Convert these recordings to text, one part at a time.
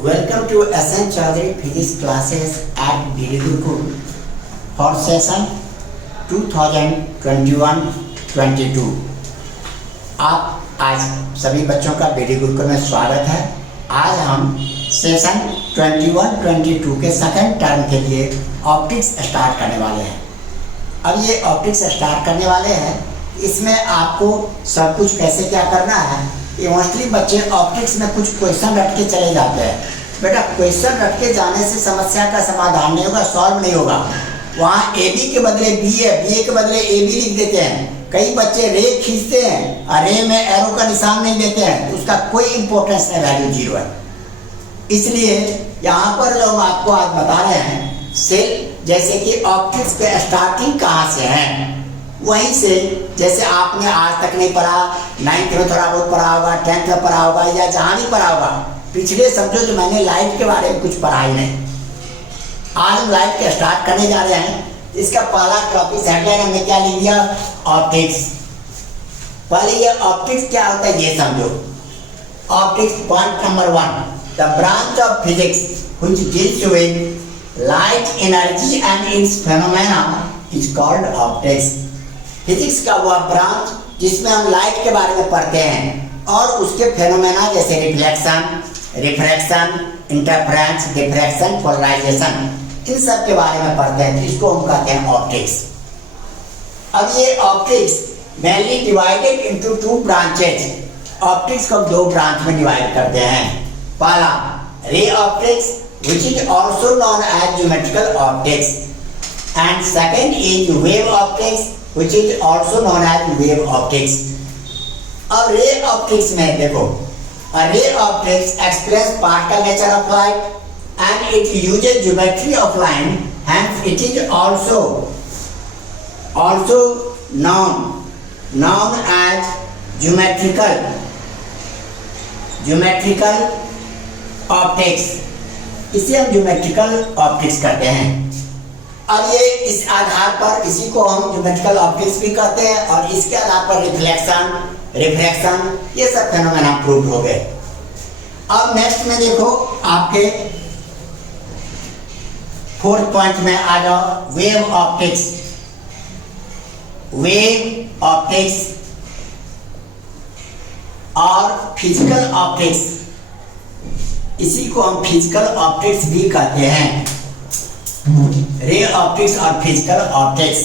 Welcome to SN Chaudhary Physics classes at BD Gurukul for session 2021-22। आप आज सभी बच्चों का BD गुरुकुल में स्वागत है। आज हम सेशन 21-22 के सेकंड टर्म के लिए ऑप्टिक्स स्टार्ट करने वाले हैं। अब ये ऑप्टिक्स स्टार्ट करने वाले हैं, इसमें आपको सब कुछ कैसे क्या करना है। ये मोस्टली बच्चे ऑप्टिक्स में कुछ क्वेश्चन रट के चले जाते हैं। बेटा क्वेश्चन रट के जाने से समस्या का समाधान नहीं होगा, सॉल्व नहीं होगा। वहाँ ए बी के बदले बी है, बी के बदले ए बी लिख देते हैं। कई बच्चे रे खींचते हैं और रे में एरो का निशान नहीं देते हैं, तो उसका कोई इंपॉर्टेंस नहीं, वैल्यू जीरो है। इसलिए यहाँ पर लोग आपको आज बता रहे हैं सेल, जैसे कि ऑप्टिक्स के स्टार्टिंग कहाँ से है, वहीं से जैसे आपने आज तक नहीं पढ़ा, 9th में थोड़ा बहुत पढ़ा होगा, 10th में पढ़ा होगा या जहाँ भी पढ़ा होगा। पिछले समझो जो मैंने लाइट के बारे में कुछ पढ़ा ही नहीं। आज हम लाइट के स्टार्ट करने जा रहे हैं। इसका पहला टॉपिक हेडलाइन हमने क्या लिख दिया, ऑप्टिक्स। पहले ये ऑप्टिक्स क्या होता है ये समझो। Optics point number 1, the branch of physics which deals with light energy and it's phenomena is called optics. Physics का वह ब्रांच जिसमें हम लाइट के बारे में पढ़ते हैं और उसके फेनोमेना जैसे reflection, refraction, interference, diffraction, polarisation, इन सब के बारे में पढ़ते हैं, इसको हम कहते हैं ऑप्टिक्स। अब ये optics mainly divided into 2 branches. Optics को 2 ब्रांच में डिवाइड करते हैं। पहला ray optics which is also known as geometrical optics, and second is wave optics which is also known as wave optics। अब रे ऑप्टिक्स में देखो, a ray optics explains particle nature of light and it uses geometry of line, hence it is also known as geometrical optics। इसे हम geometrical optics कहते हैं। अब ये इस आधार पर इसी को हम ज्योमेट्रिकल ऑप्टिक्स भी कहते हैं, और इसके आधार पर रिफ्लेक्शन, रिफ्रैक्शन, ये सब फेनोमेना प्रूव हो गए। अब नेक्स्ट में देखो आपके 4th पॉइंट में आ जाओ, वेव ऑप्टिक्स। वेव ऑप्टिक्स और फिजिकल ऑप्टिक्स, इसी को हम फिजिकल ऑप्टिक्स भी कहते हैं। रे ऑप्टिक्स और physical optics.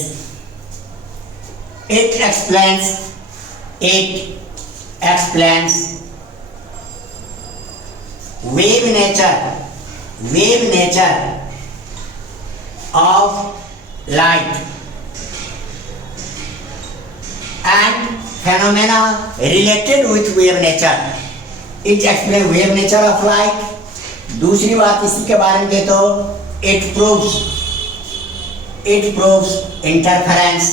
It explains wave nature of light and phenomena related with wave nature। It explains wave nature of light। दूसरी बात इसी के बारे में दे तो it proves interference,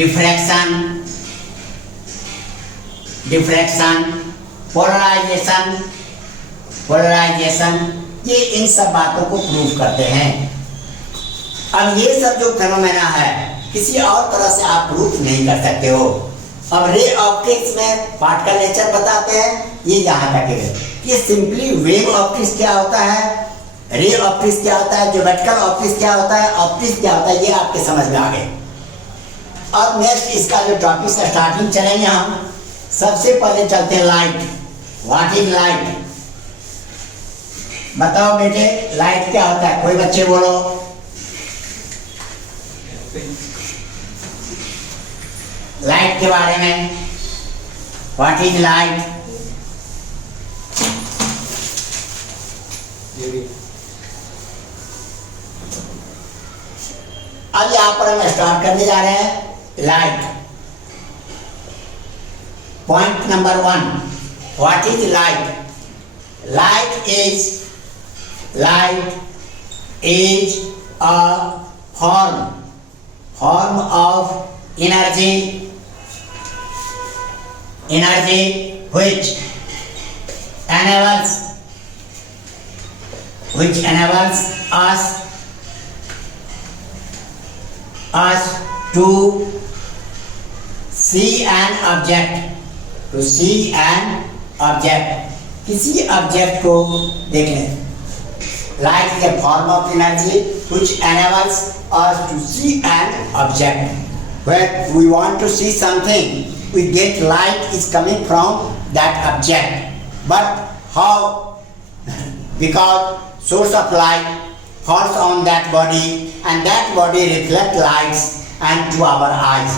diffraction, polarization, ये इन सब बातों को प्रूव करते हैं। अब ये सब जो फेनोमेना है किसी और तरह से आप प्रूफ नहीं कर सकते हो। अब रे ऑप्टिक्स में पार्टिकल नेचर बताते हैं, ये यहाँ तक है। ये सिंपली वेव ऑप्टिक्स क्या होता है, रे ऑप्टिक्स क्या होता है, ज्योमेट्रिकल ऑप्टिक्स क्या होता है, ऑप्टिक्स क्या होता है, ये आपके समझ में आ गए। अब नेक्स्ट इसका जो टॉपिक से स्टार्टिंग चलेंगे हम। सबसे पहले चलते हैं लाइट। What is light? बताओ बेटे, लाइट क्या होता है? कोई बच्चे बोलो। लाइट के बारे में, व्हाट इज लाइट? अब यहां पर हम स्टार्ट करने जा रहे हैं light. Point number 1, what is light? Light is a form of energy which enables us to see an object, object, किसी ऑब्जेक्ट को देख लें। Light is a form of energy which enables us to see an object. When we want to see something, we get light is coming from that object. But how? Because source of light falls on that body and that body reflect lights and to our eyes.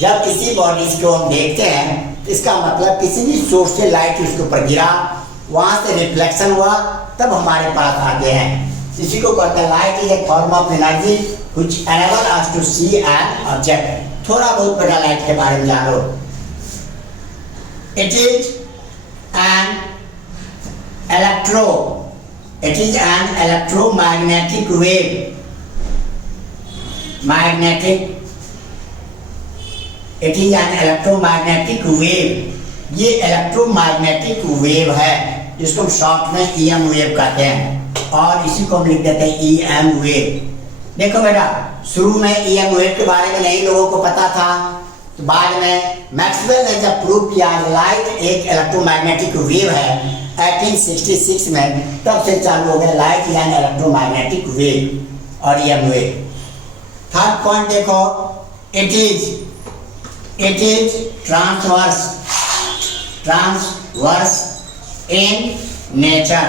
जब किसी body को हम देखते हैं, इसका मतलब किसी भी सोर्स से लाइट उसके ऊपर गिरा, वहां से रिफ्लेक्शन हुआ, तब हमारे पास आते हैं। इसी को कहते हैं light is a form of energy which enable us to see an object. थोड़ा बहुत बेटा लाइट के बारे में जानो। It is an electromagnetic wave. It is an electromagnetic wave. ये इलेक्ट्रोमैग्नेटिक वेव है जिसको हम शॉर्ट में ईएम वेव कहते हैं, और इसी को हम लिख देते हैं ईएम वेव। देखो बेटा, शुरू में ईएम वेव के बारे में नहीं लोगों को पता था, तो बाद में मैक्सवेल ने जब प्रूव किया लाइट एक इलेक्ट्रोमैग्नेटिक वेव है 1866 में, तब से चालू हो गया लाइट यानी इलेक्ट्रोमैग्नेटिक वेव और ईएम वेव। थर्ड पॉइंट देखो, it is transverse in nature.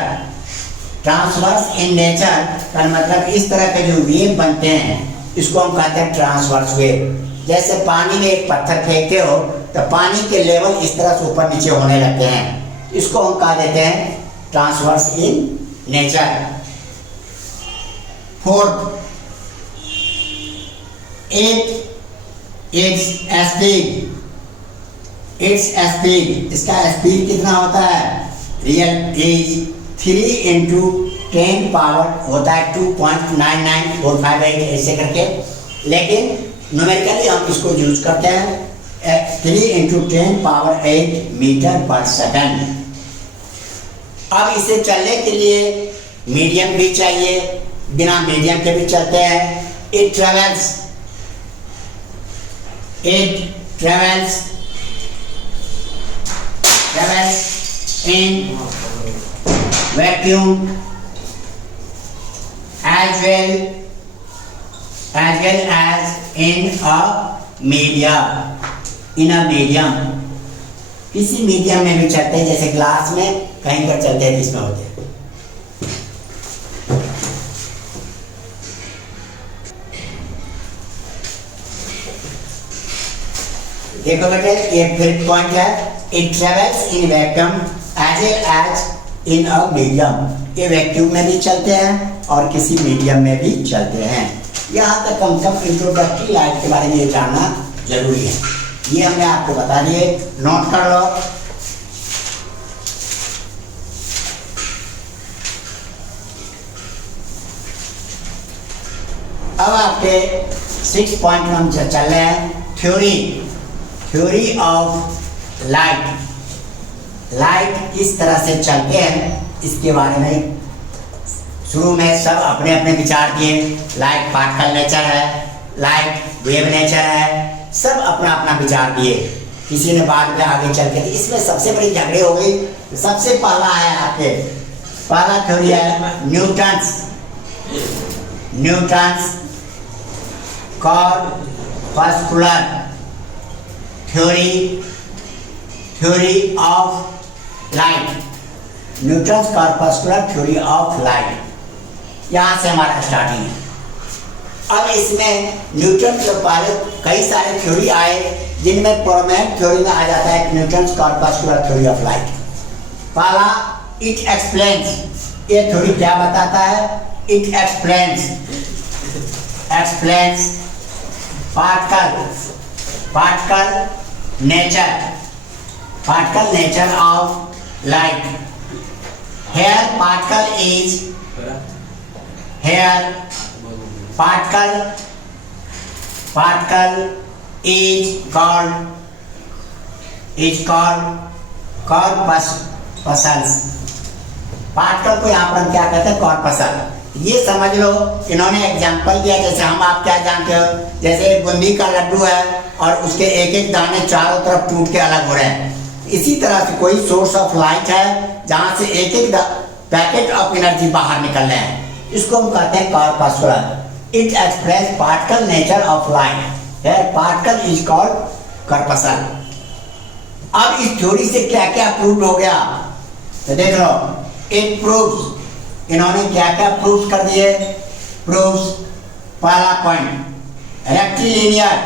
Transverse in nature का मतलब इस तरह के जो वेव बनते हैं इसको हम कहते हैं ट्रांसवर्स वेव। जैसे पानी में एक पत्थर फेंकते हो तो पानी के लेवल इस तरह से ऊपर नीचे होने लगते हैं, इसको हम कह देते हैं ट्रांसवर्स इन नेचर। फोर्थ, इसका स्पीड कितना होता है? रियल इज 3 into 10 पावर होता है 2.99458 ऐसे करके, लेकिन न्यूमेरिकली हम इसको यूज करते हैं 3 into 10 पावर 8 मीटर पर सेकंड। अब इसे चलने के लिए मीडियम भी चाहिए, बिना मीडियम के भी चलते हैं। It travels in vacuum as well as in a medium। किसी मीडियम में भी चलते हैं, जैसे ग्लास में कहीं पर चलते हैं किसमें होते हैं। देखो बेटे, ये फिफ्थ पॉइंट है, it travels in vacuum as in a medium. ये वैक्यूम में भी चलते हैं और किसी मीडियम में भी चलते हैं। यहाँ तक कम से कम इंट्रोडक्टरी लाइट के बारे में ये जानना जरूरी है। ये हमने आपको बता दिए, नोट कर लो। अब आपके 6 पॉइंट में हम चल रहे हैं, थ्योरी ऑफ लाइट किस तरह से चलते हैं इसके बारे में शुरू में सब अपने अपने विचार दिए। लाइट पार्टिकल नेचर है, लाइट वेव नेचर है, सब अपना अपना विचार दिए। किसी ने बाद में आगे चल के इसमें सबसे बड़ी झगड़े हो गई। सबसे पहला है आपके पहला थ्योरी है Newton's corpuscular theory of light. Newton's corpuscular theory of light, यहाँ से हमारा स्टार्टिंग है। अब इसमें न्यूटन के पहले कई सारे थ्योरी आए, जिनमें प्रोमिनेंट थ्योरी में आ जाता है Newton's corpuscular theory of light. पहला इट एक्सप्लेन्स, ये थ्योरी क्या बताता है? It explains particle nature of light. Here particle is called corpuscles। Particle को यहाँ पर हम क्या कहते हैं? कॉर्पसल। ये समझ लो, इन्होंने एग्जाम्पल दिया, जैसे हम आप क्या जानते हो, जैसे बूंदी का लड्डू है और उसके एक एक दाने चारों तरफ टूट के अलग हो रहे हैं, इसी तरह से कोई सोर्स ऑफ लाइट है जहां से एक एक पैकेट ऑफ एनर्जी बाहर निकल रहे हैं, इसको हम कहते हैं corpuscular. It express particle nature of light, where particle is called corpuscle. अब इस थ्योरी से क्या क्या प्रूव हो गया, तो देख लो, इट प्रूव्स, इन्होंने क्या क्या प्रूव कर दिए। प्रूव्स, पहला point, rectilinear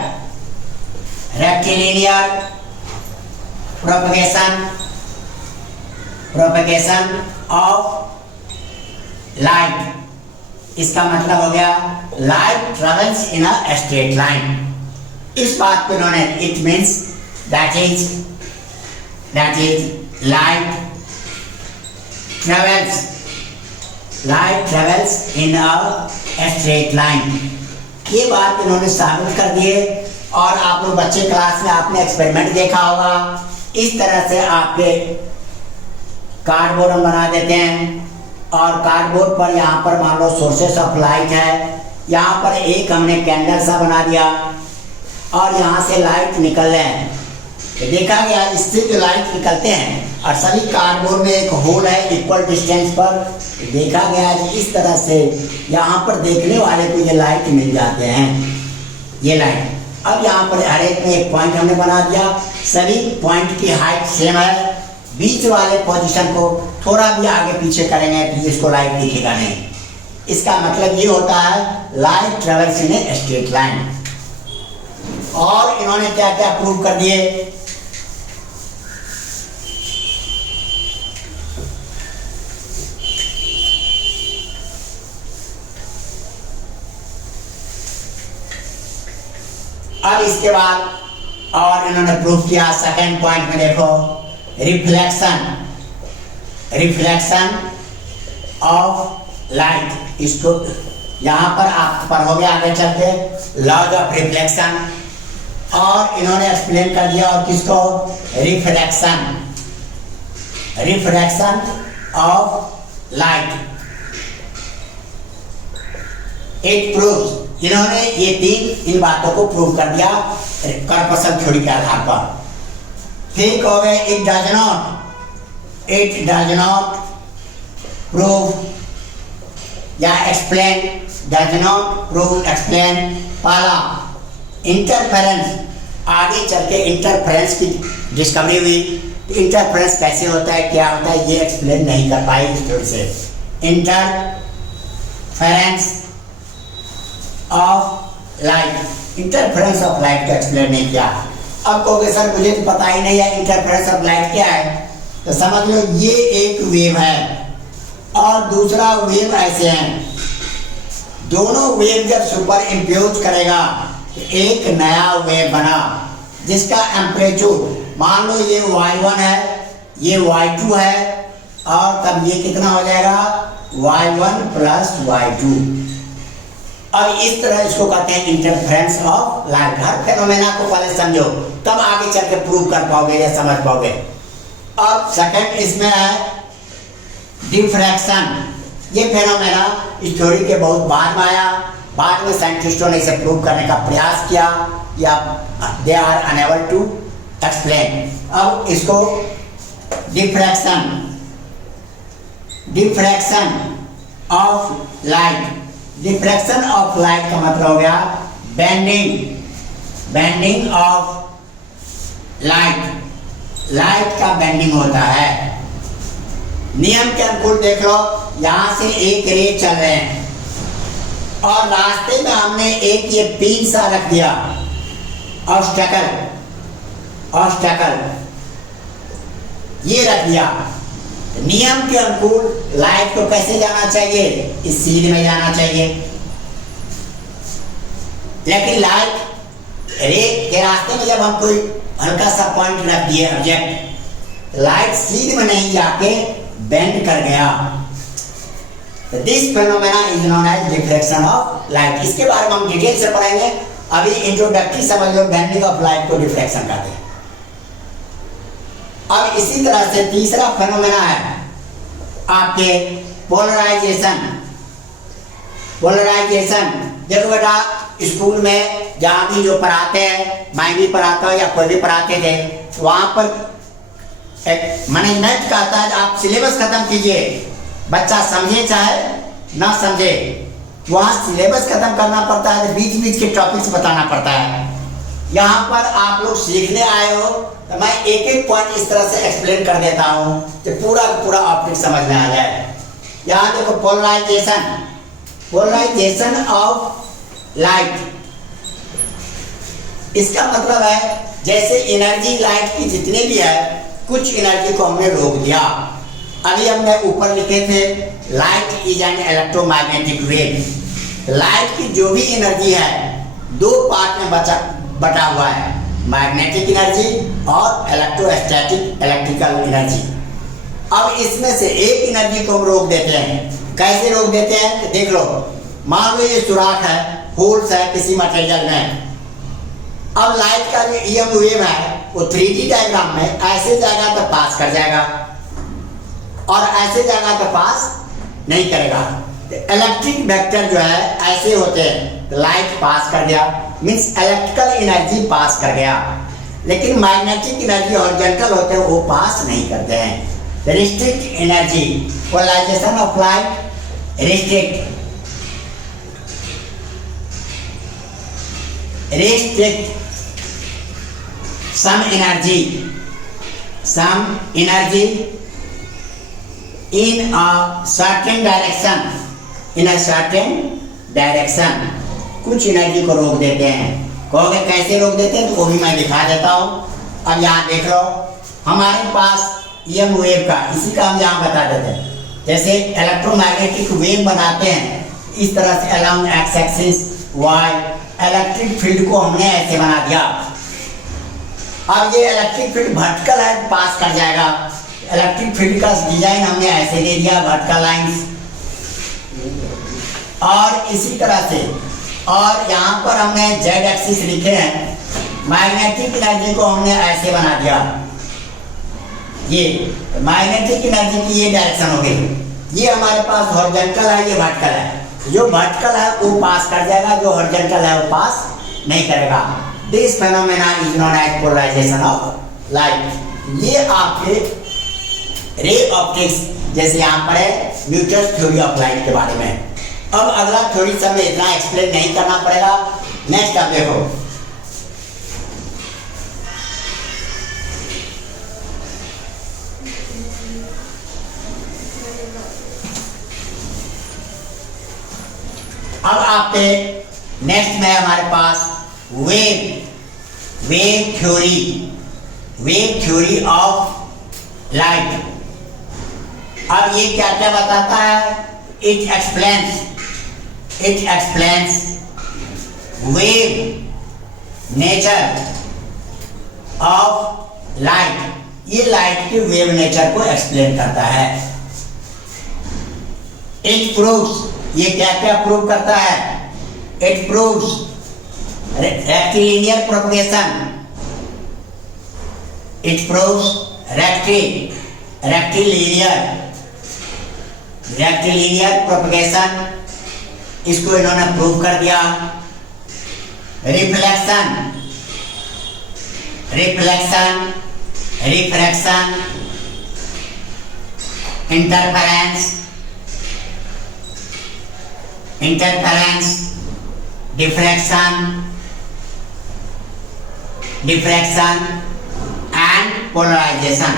propagation of light. इसका मतलब हो गया light travels in a straight line. इस बात को इन्होंने, it means that is light travels in a straight line. ये बात इन्होंने साबित कर दिए। और आप लोग बच्चे क्लास में आपने एक्सपेरिमेंट देखा होगा, इस तरह से आपके कार्डबोर्ड हम बना देते हैं और कार्डबोर्ड पर यहाँ पर मान लो सोर्सेस ऑफ लाइट है, यहाँ पर एक हमने कैंडल सा बना दिया और यहाँ से लाइट निकल रहे हैं। तो देखा गया इससे जो लाइट निकलते हैं और सभी कार्डबोर्ड में एक होल है इक्वल डिस्टेंस पर, देखा गया कि इस तरह से यहाँ पर देखने वाले को ये लाइट मिल जाते हैं, ये लाइट। अब यहाँ पर हर एक में एक पॉइंट हमने बना दिया, सभी पॉइंट की हाइट सेम है, बीच वाले पोजीशन को थोड़ा भी आगे पीछे करेंगे तो इसको लाइट दिखेगा नहीं। इसका मतलब ये होता है light travels in a straight line. और इन्होंने क्या क्या प्रूव कर दिए, अब इसके बाद और इन्होंने प्रूव किया सेकंड पॉइंट में, देखो, रिफ्लेक्शन ऑफ लाइट। इसको यहाँ पर आप पढ़ोगे आगे चलते लॉज ऑफ रिफ्लेक्शन, और इन्होंने एक्सप्लेन कर दिया। और किसको, refraction of light. It proves, इन्होंने ये तीन इन बातों को प्रूव कर दिया कॉर्पसल थ्योरी के आधार पर। ठीक हो गए। इट डज नॉट प्रूव या एक्सप्लेन, पहला इंटरफेरेंस। आगे चल के इंटरफेरेंस की डिस्कवरी हुई, इंटरफेरेंस कैसे होता है, क्या होता है, ये एक्सप्लेन नहीं कर पाए इस थ्योरी से। Interference of light, interference of light का एक्सप्लेन नहीं किया। अब कहोगे सर मुझे तो पता ही नहीं है इंटरफेरेंस ऑफ लाइट क्या है, तो समझ लो ये एक वेव है और दूसरा वेव ऐसे हैं, दोनों वेव जब सुपर इम्पोज करेगा तो एक नया वेव बना जिसका एम्पलीट्यूड मान लो ये y1 है, ये y2 है, और तब ये कितना हो जाएगा y1 प्लस y2। अब इस तरह इसको कहते हैं interference of light. Her phenomena को पहले समझो तब आगे चल के प्रूव कर पाओगे या समझ पाओगे। अब सेकंड इसमें है डिफ्रैक्शन। ये फेनोमेना इस थ्योरी के बहुत बाद में आया, बाद में साइंटिस्टों ने इसे प्रूव करने का प्रयास किया या they are unable to explain. अब इसको diffraction of light. Diffraction of light का मतलब हो गया बेंडिंग ऑफ लाइट का बेंडिंग होता है। नियम के अनुकूल देख लो, यहां से एक रे चल रहे हैं और रास्ते में हमने एक ये पिन सा रख दिया, ऑब्स्टेकल ये रख दिया। नियम के अनुकूल लाइट को कैसे जाना चाहिए, इस सीध में जाना चाहिए, लेकिन लाइट रे के रास्ते में जब हम कोई हल्का सा पॉइंट रख दिए ऑब्जेक्ट, लाइट सीध में नहीं जाके बेंड कर गया। This phenomena is known as deflection of light. इसके बारे में हम डिटेल से पढ़ेंगे, अभी इंट्रोडक्टरी समझ लो, बेंडिंग ऑफ लाइट को डिफ्लेक्शन कहते हैं। अब इसी तरह से तीसरा फेनोमेना है आपके पोलराइजेशन। देखो बेटा, स्कूल में जहाँ भी जो पढ़ाते हैं, मैं भी पढ़ाता हूँ या कोई भी पढ़ाते थे, वहाँ पर मैनेजमेंट कहता है आप सिलेबस खत्म कीजिए, बच्चा समझे चाहे ना समझे, वहाँ सिलेबस खत्म करना पड़ता है, तो बीच बीच के टॉपिक्स बताना पड़ता है। यहाँ पर आप लोग सीखने आए हो तो मैं एक एक पॉइंट इस तरह से एक्सप्लेन कर देता हूँ कि पूरा का पूरा ऑप्टिक्स समझ में आ जाए। यहाँ देखो पोलराइजेशन, पोलराइजेशन ऑफ लाइट, इसका मतलब है जैसे एनर्जी लाइट की जितने भी है, कुछ एनर्जी को हमने रोक दिया। अभी हमने ऊपर लिखे थे light is an electromagnetic wave. Light की जो भी एनर्जी है दो पार्ट में बटा हुआ है, मैग्नेटिक एनर्जी और इलेक्ट्रोस्टैटिक इलेक्ट्रिकल एनर्जी। अब इसमें से एक एनर्जी को हम रोक देते हैं। कैसे रोक देते हैं तो देख लो, मान लो ये सुराख है, होल्स है किसी मटेरियल में। अब लाइट का जो ईएम वेव है वो 3D डायग्राम में ऐसे जाएगा तो पास कर जाएगा और ऐसे जाएगा तो पास नहीं करेगा। इलेक्ट्रिक वेक्टर जो है ऐसे होते हैं, तो लाइट पास कर गया, मींस इलेक्ट्रिकल एनर्जी पास कर गया। लेकिन मैग्नेटिक एनर्जी हॉरिजॉन्टल होते हैं, वो पास नहीं करते हैं। Restrict energy, polarization of light restrict some energy in a certain direction, कुछ एनर्जी को रोक देते हैं। कहोगे कैसे रोक देते हैं, तो वो भी मैं दिखा देता हूँ। अब यहाँ देख लो, हमारे पास ईएम वेव का, इसी का हम यहाँ बता देते हैं। जैसे इलेक्ट्रोमैग्नेटिक वेव बनाते हैं इस तरह से along X axis Y, electric field को हमने ऐसे बना दिया। अब ये इलेक्ट्रिक फील्ड वर्टिकल है, पास कर जाएगा। इलेक्ट्रिक फील्ड का डिजाइन हमने ऐसे दे दिया, वर्टिकल लाइंस। और इसी तरह से, और यहाँ पर हमने जेड एक्सिस लिखे हैं, मैग्नेटिक एनर्जी को हमने ऐसे बना दिया। ये मैग्नेटिक एनर्जी की ये डायरेक्शन हो गई। ये हमारे पास हॉरिजॉन्टल है, ये वर्टिकल है। जो वर्टिकल है वो पास कर जाएगा, जो हॉरिजॉन्टल है वो पास नहीं करेगा। This phenomena is known as polarization of light। ये आपके रे ऑप्टिक्स, जैसे यहाँ पर है न्यूटन्स थ्योरी ऑफ लाइट के बारे में। अब अगला थ्योरी सब में इतना एक्सप्लेन नहीं करना पड़ेगा। नेक्स्ट आप देखो, अब आपके नेक्स्ट में हमारे पास वेव थ्योरी ऑफ लाइट। अब ये क्या क्या बताता है, it explains wave nature of light. ये लाइट के वेव नेचर को एक्सप्लेन करता है। इट प्रूव्स, ये क्या क्या प्रूव करता है, it proves rectilinear propagation, it proves rectilinear propagation, इसको इन्होंने प्रूव कर दिया। Reflection, interference, diffraction and polarization.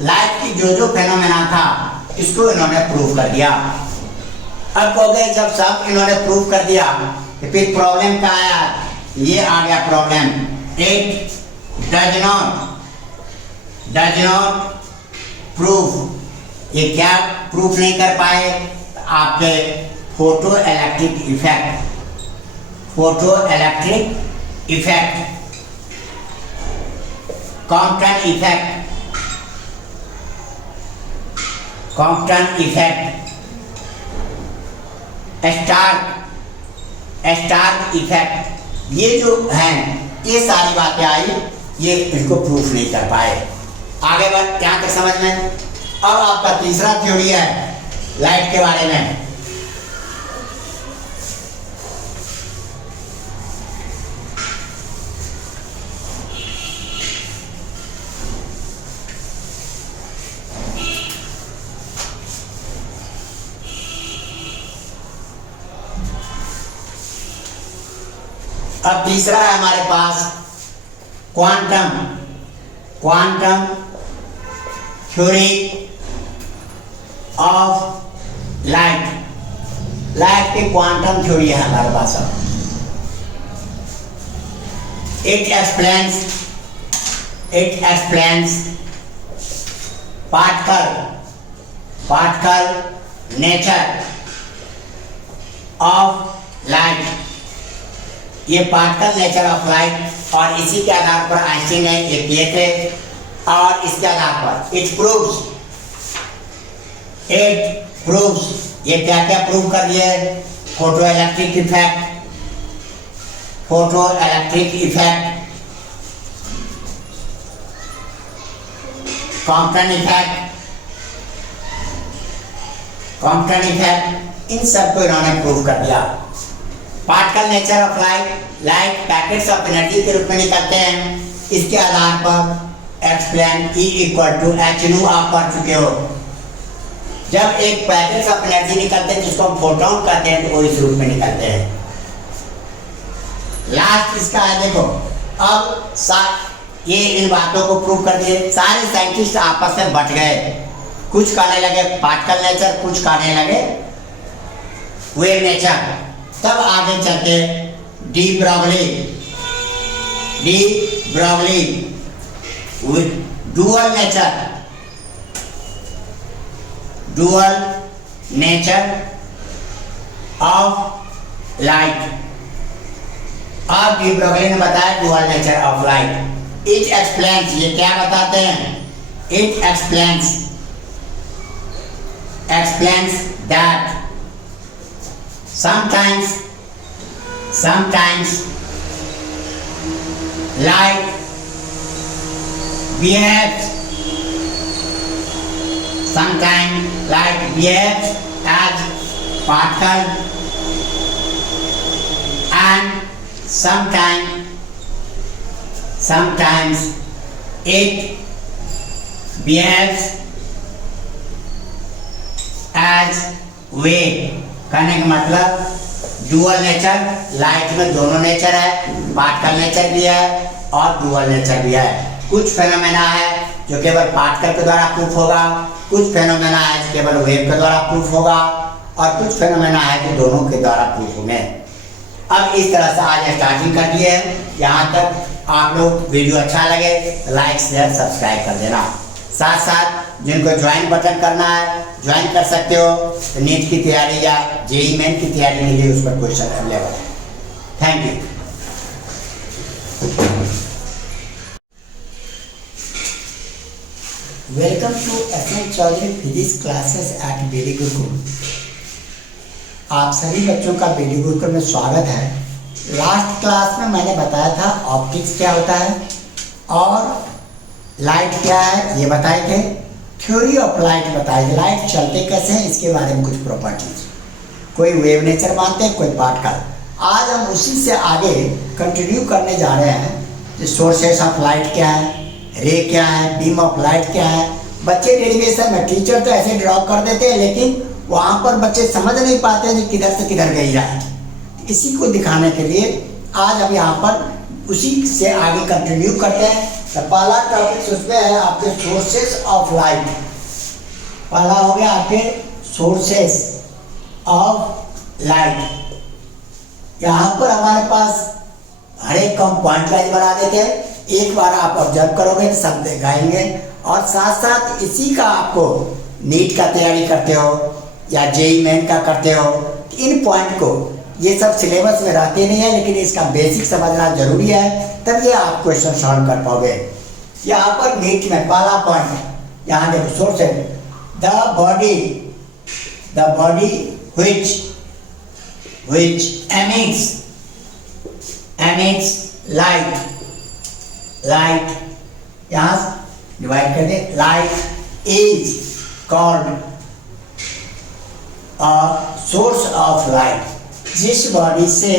Light की जो फेनोमेना था इसको इन्होंने प्रूव कर दिया। अब कहोगे जब सब इन्होंने प्रूव कर दिया तो फिर प्रॉब्लम क्या आया, ये आ गया problem, it does not prove. ये क्या प्रूफ नहीं कर पाए, आपके photo electric effect, Compton effect, Stark effect, ये जो हैं ये सारी बातें आई, ये इसको प्रूफ नहीं कर पाए। आगे बढ़ क्या तक समझ में। अब आपका तीसरा थ्योरी है लाइट के बारे में। अब तीसरा है हमारे पास क्वांटम थ्योरी ऑफ लाइट की क्वांटम थ्योरी है हमारे पास। अब it explains particle nature of light. ये पार्टिकल नेचर ऑफ लाइट और इसी के आधार पर आइंस्टीन ने ये किए थे और इसके आधार पर इट प्रूव्स ये क्या क्या प्रूव कर दिए? Photo electric effect, Compton effect, इन सबको इन्होंने प्रूव कर दिया। Particle nature of light packets of energy के रूप में निकलते हैं। इसके आधार पर एक्सप्लेन E = h nu आप पढ़ चुके हो। जब एक पैकेट्स ऑफ एनर्जी निकलते हैं जिसको हम फोटोन कहते हैं तो वो इस रूप में निकलते हैं। लास्ट इसका है, देखो अब ये इन बातों को प्रूव कर दिए। सारे साइंटिस्ट आपस में बट गए, कुछ कहने लगे पार्टिकल नेचर, कुछ कहने लगे वेव नेचर। तब आगे चलते de Broglie dual nature of light. अब डी ब्रॉगली ने बताया dual nature of light. It explains, ये क्या बताते हैं? It explains that sometimes light behaves as particle and sometimes it behaves as wave। कहने का मतलब डुअल नेचर, लाइट में दोनों नेचर है, पार्टिकल नेचर भी है और डुअल नेचर भी है। कुछ फेनोमेना है जो केवल पार्टिकल के द्वारा प्रूफ होगा, कुछ फेनोमेना है जो केवल वेव के द्वारा प्रूफ होगा और कुछ फेनोमेना है जो दोनों के द्वारा प्रूफ होंगे। अब इस तरह से आज स्टार्टिंग कर दिए है। यहाँ तक आप लोग वीडियो अच्छा लगे तो लाइक शेयर सब्सक्राइब कर देना। साथ साथ जिनको ज्वाइन बटन करना है ज्वाइन कर सकते हो। तो नीट की तैयारी या जेईई मेन की तैयारी के लिए उस पर क्वेश्चन अवेलेबल है। Thank you. Welcome to SN Chaudhary physics classes at BD Gurukul. आप सभी बच्चों का बीडी गुरुकुल में स्वागत है। लास्ट क्लास में मैंने बताया था ऑप्टिक्स क्या होता है और लाइट क्या है ये बताए थे। थ्योरी ऑफ लाइट बताए थे, लाइट चलते कैसे हैं इसके बारे में कुछ प्रॉपर्टीज। कोई वेव नेचर मानते हैं, कोई पार्टिकल। आज हम उसी से आगे कंटिन्यू करने जा रहे हैं। सोर्सेस ऑफ लाइट क्या है, रे क्या है, बीम ऑफ लाइट क्या है। बच्चे डेरिवेशन में टीचर तो ऐसे ड्रॉ कर देते हैं लेकिन वहाँ पर बच्चे समझ नहीं पाते हैं कि किधर से किधर गई लाइट। इसी को दिखाने के लिए आज हम यहाँ पर उसी से आगे कंटिन्यू करते हैं। तो पहला टॉपिक उसमें है आपके सोर्सेस ऑफ लाइट। पहला हो गया आपके सोर्सेस ऑफ लाइट। यहाँ पर हमारे पास हर एक को हम पॉइंट वाइज बना देते हैं। एक बार आप ऑब्जर्व करोगे तो सब दिखाएंगे और साथ साथ इसी का आपको नीट का तैयारी करते हो या जेईई मेन का करते हो। इन पॉइंट को ये सब सिलेबस में रहते नहीं है लेकिन इसका बेसिक समझना जरूरी है, तब ये आप क्वेश्चन सॉल्व कर पाओगे। यहाँ पर नीट में पहला पॉइंट यहाँ देखो sources. The body which emits light यहाँ डिवाइड कर दे। Light is called source of light. जिस बॉडी से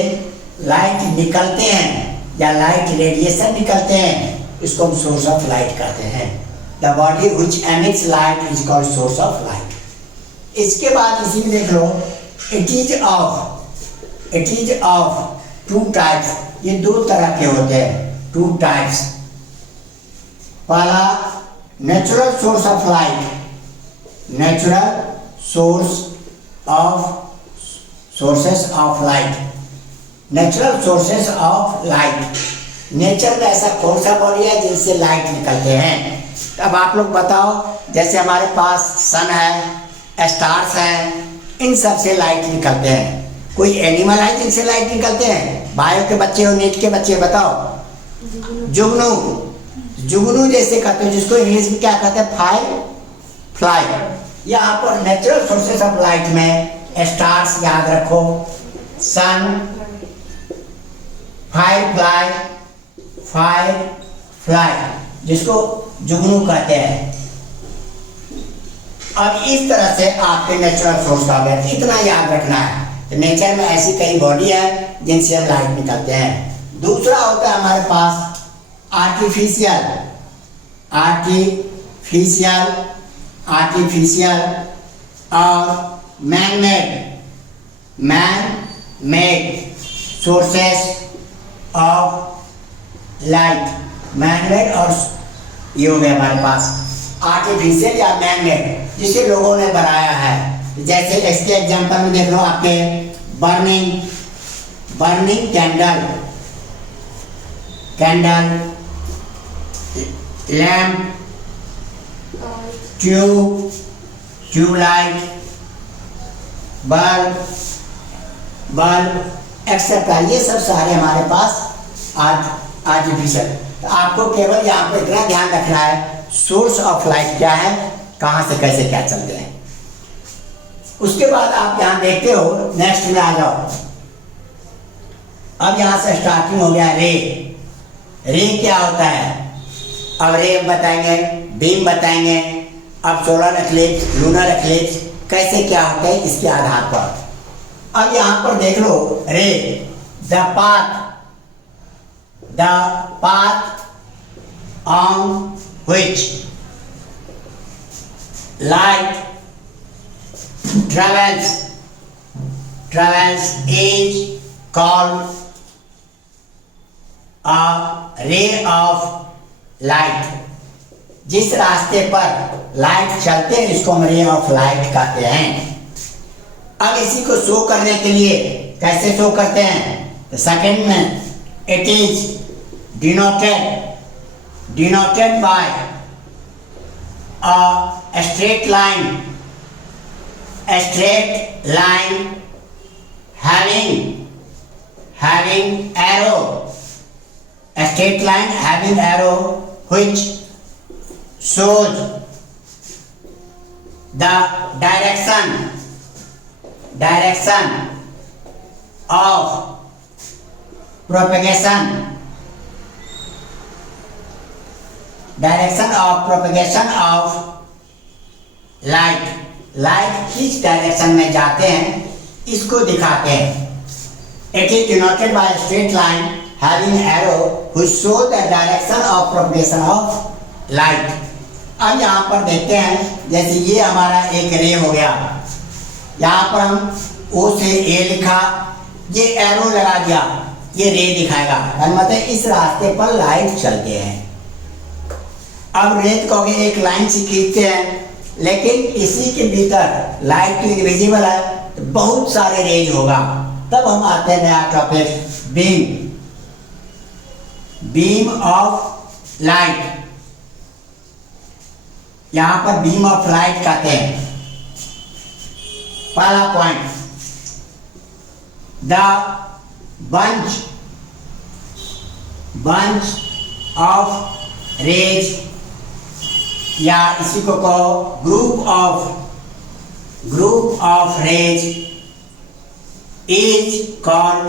लाइट निकलते हैं या लाइट रेडिएशन निकलते हैं इसको हम सोर्स ऑफ लाइट कहते हैं। The body which emits light is called source of light. इसके बाद इसी में देख लो, it is of two types, ये दो तरह के होते हैं, टू टाइप्स। पहला natural source of light, natural sources of light, natural sources of light. Nature में ऐसा कौन सा बॉडी है जिनसे लाइट निकलते हैं? अब आप लोग बताओ, जैसे हमारे पास सन है, स्टार्स हैं, इन सब से लाइट निकलते हैं। कोई एनिमल है जिनसे लाइट निकलते हैं? बायो के बच्चे और नीट के बच्चे बताओ। जुगनू, जुगनू जैसे कहते हैं, जिसको इंग्लिश में क्या कहते हैं? फ्लाई। यहाँ पर नेचुरल सोर्सेस ऑफ लाइट में स्टार्स याद रखो, सन, फायर फ्लाई, जिसको जुगनू कहते हैं। अब इस तरह से आपके नेचुरल सोर्स का गया, इतना याद रखना है। तो नेचर में ऐसी कई बॉडी है जिनसे हम लाइट निकलते हैं। दूसरा होता है हमारे पास आर्टिफिशियल और man made sources of light. Man made और ये हो गया हमारे पास आर्टिफिशियल या मैन मेड, जिसे लोगों ने बनाया है। जैसे इसके एग्जांपल में देख लो, आपके burning candle, lamp, tubelight, bulb etcetera, ये सब सारे हमारे पास आर्टिफिशियल। तो आपको केवल यहाँ पर इतना ध्यान रखना है, सोर्स ऑफ लाइट क्या है, कहाँ से कैसे क्या चलते हैं। उसके बाद आप यहाँ देखते हो, नेक्स्ट में आ जाओ। अब यहाँ से स्टार्टिंग हो गया रे। रे क्या होता है? अब रे बताएंगे, बीम बताएंगे, अब सोलर एक्लिप्स, लूनर एक्लिप्स कैसे क्या होता है इसके आधार पर। अब यहाँ पर देख लो, रे the path on which light travels is called a ray of light। जिस रास्ते पर लाइट चलते हैं इसको हम रे ऑफ लाइट कहते हैं। अब इसी को शो करने के लिए कैसे शो करते हैं? तो सेकंड में it is denoted by a straight line having arrow, a straight line having arrow which shows the direction of propagation of light किस डायरेक्शन में जाते हैं इसको दिखाते हैं। It is denoted by straight line having arrow which show the direction of propagation of light. अब यहाँ पर देखते हैं, जैसे ये हमारा एक रे हो गया, यहाँ पर हम ओ से ए लिखा, ये एरो लगा दिया, ये रे दिखाएगा, मतलब इस रास्ते पर लाइट चलते हैं। अब रेत को एक लाइन से खींचते हैं, लेकिन इसी के भीतर लाइट तो इनविजिबल है, तो बहुत सारे रेज होगा। तब हम आते हैं नया टॉपिक, बीम ऑफ लाइट। यहां पर बीम ऑफ लाइट कहते हैं। पहला point, the bunch of rays, या इसी को कहो group of rays is called,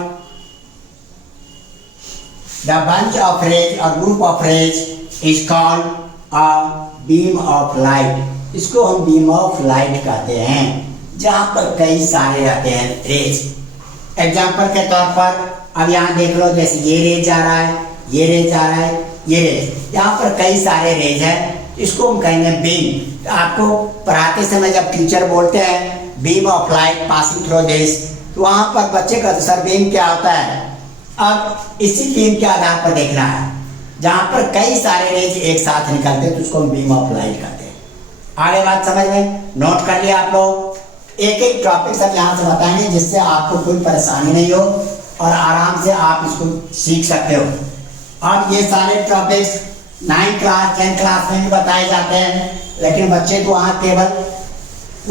the bunch of rays और group of rays is called a beam of light. इसको हम बीम ऑफ लाइट कहते हैं, जहां पर कई सारे रहते हैं रेज। एग्जाम्पल के तौर पर अब यहाँ देख लो, जैसे ये रेज जा रहा है, ये रेज जा रहा है, ये रेज, यहाँ पर कई सारे रेज है, इसको हम कहेंगे बीम। आपको पढ़ाते समय जब टीचर बोलते हैं beam of light passing through this, तो वहाँ पर बच्चे का सर बीम क्या होता है? अब इसी बीम के आधार पर देखना है, जहां पर कई सारे रेज एक साथ निकलते हैं तो उसको हम बीम ऑफ लाइट कहते हैं। आगे बात समझ में, नोट कर लिया आप लोग। एक एक टॉपिक सब यहाँ से बताएंगे जिससे आपको कोई परेशानी नहीं हो और आराम से आप इसको सीख सकते हो। अब ये सारे topics 9th class 10th class में भी बताए जाते हैं, लेकिन बच्चे तो वहाँ केवल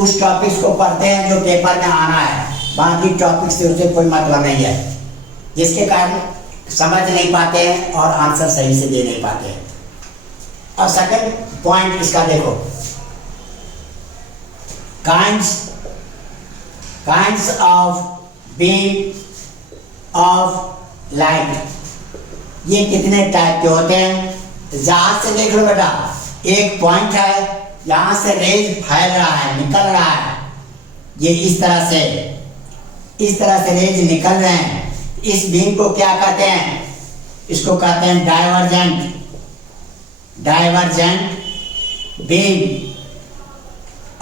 उस टॉपिक्स को पढ़ते हैं जो पेपर में आना है, बाकी टॉपिक्स से उसे कोई मतलब नहीं है, जिसके कारण समझ नहीं पाते हैं और आंसर सही से दे नहीं पाते हैं। अब सेकंड पॉइंट इसका देखो, kinds of beam of light. ये कितने टाइप के होते हैं? जहां से देख लो बेटा, एक पॉइंट है, यहां से रेज फैल रहा है, निकल रहा है, ये इस तरह से रेज निकल रहे हैं। इस बीम को क्या कहते हैं? इसको कहते हैं divergent beam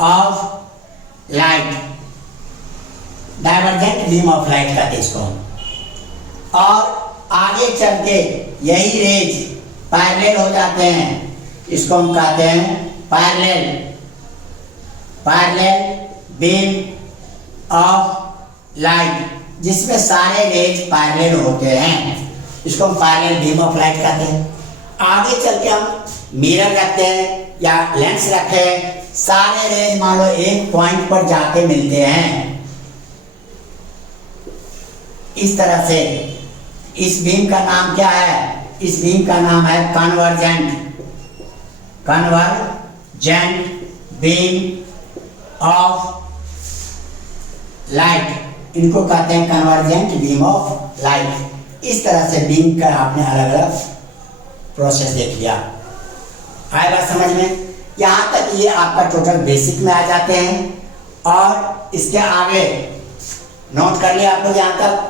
of light. Divergent beam of light कहते हैं इसको। और आगे चल के यही रेज पैरेलल हो जाते हैं, इसको हम कहते हैं पैरेलल बीम ऑफ लाइट, जिसमें सारे रेज पैरेलल होते हैं, इसको हम पैरेलल बीम ऑफ लाइट कहते हैं। आगे चल के हम मिरर रखते हैं या लेंस रखते हैं, सारे रेज मान लो एक पॉइंट पर जाके मिलते हैं, इस तरह से। इस बीम का नाम क्या है? इस बीम का नाम है कन्वर्जेंट बीम ऑफ लाइट। इनको कहते हैं कन्वर्जेंट बीम ऑफ लाइट। इस तरह से बीम का आपने अलग अलग प्रोसेस देख लिया। आए बात समझ में? यहाँ तक ये आपका टोटल बेसिक में आ जाते हैं, और इसके आगे नोट कर लिया आप लोग यहाँ तक।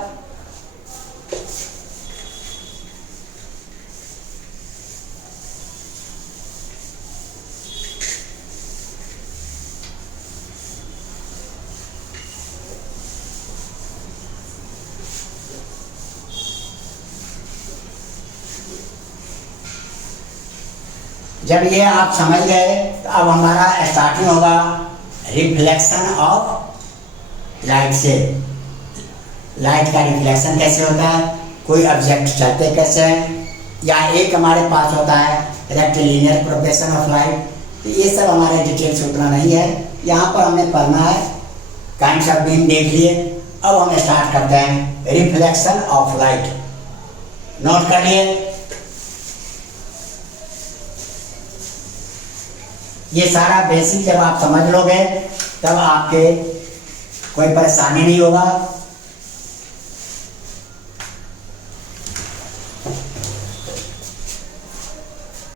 जब ये आप समझ गए तो अब हमारा स्टार्टिंग होगा रिफ्लेक्शन ऑफ लाइट से। लाइट का रिफ्लेक्शन कैसे होता है, कोई ऑब्जेक्ट चलते कैसे हैं, या एक हमारे पास होता है रेक्टिलिनियर प्रोपेगेशन ऑफ लाइट। तो ये सब हमारे डिटेल्स उतना नहीं है, यहाँ पर हमने पढ़ना है। काइंड्स ऑफ बीम देख लिए, अब हम स्टार्ट करते हैं रिफ्लेक्शन ऑफ लाइट। नोट कर लिए? ये सारा बेसिक जब आप समझ लोगे तब आपके कोई परेशानी नहीं होगा।